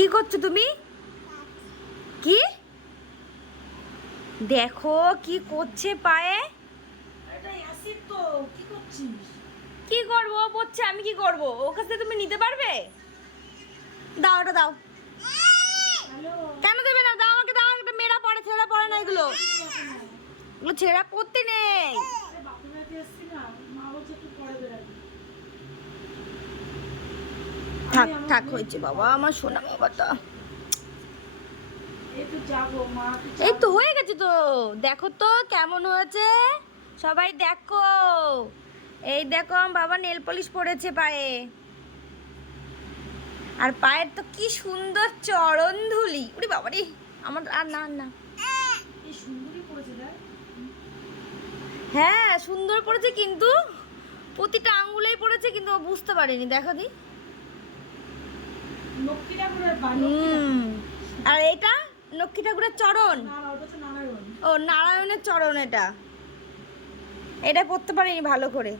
কি করছো তুমি? কি দেখো কি করছে পায়ে? এটা অ্যাসিড তো কি করছিস? কি করবো ও পড়ছে, আমি কি করব? ওর কাছ থেকে তুমি নিতে পারবে? দাও ওটা দাও। হ্যালো। কেন দেবে না? দাও আমাকে, দাও। একটা মেয়েরা পড়ে, ছেলেরা পড়ে না এগুলো। এগুলো ছেলেরা পড়তে নেই। আরে বাপের বাড়িতে এসছি না, মা বলছে একটু পরে বেরাবি। থাক থাক হয়েছে বাবা, আমার সোনা বাবাটা। এই তো যাবো মা। এই তো হয়ে গেছে তো। দেখো তো কেমন হয়েছে, সবাই দেখো। এই দেখো আমার বাবা নেল পলিশ পরেছে পায়ে। আর পায়ের তো কি সুন্দর চরণ ধুলি। উরে বাবা রে, আমার আর না আর না। এই সুন্দরী পড়েছে দেখ। হ্যাঁ সুন্দর পড়েছে, কিন্তু প্রতিটা আঙ্গুলেই পড়েছে, কিন্তু ও বুঝতে পারেনি। দেখো দি। লক্ষ্মী ঠাকুরের বা লক্ষ্মী ঠাকুর। আর এটা লক্ষ্মী ঠাকুরের চরণ। না না, ওটা হচ্ছে নারায়ণ। ও নারায়ণের চরণ এটা। এটা পড়তে পারিনি ভালো করে।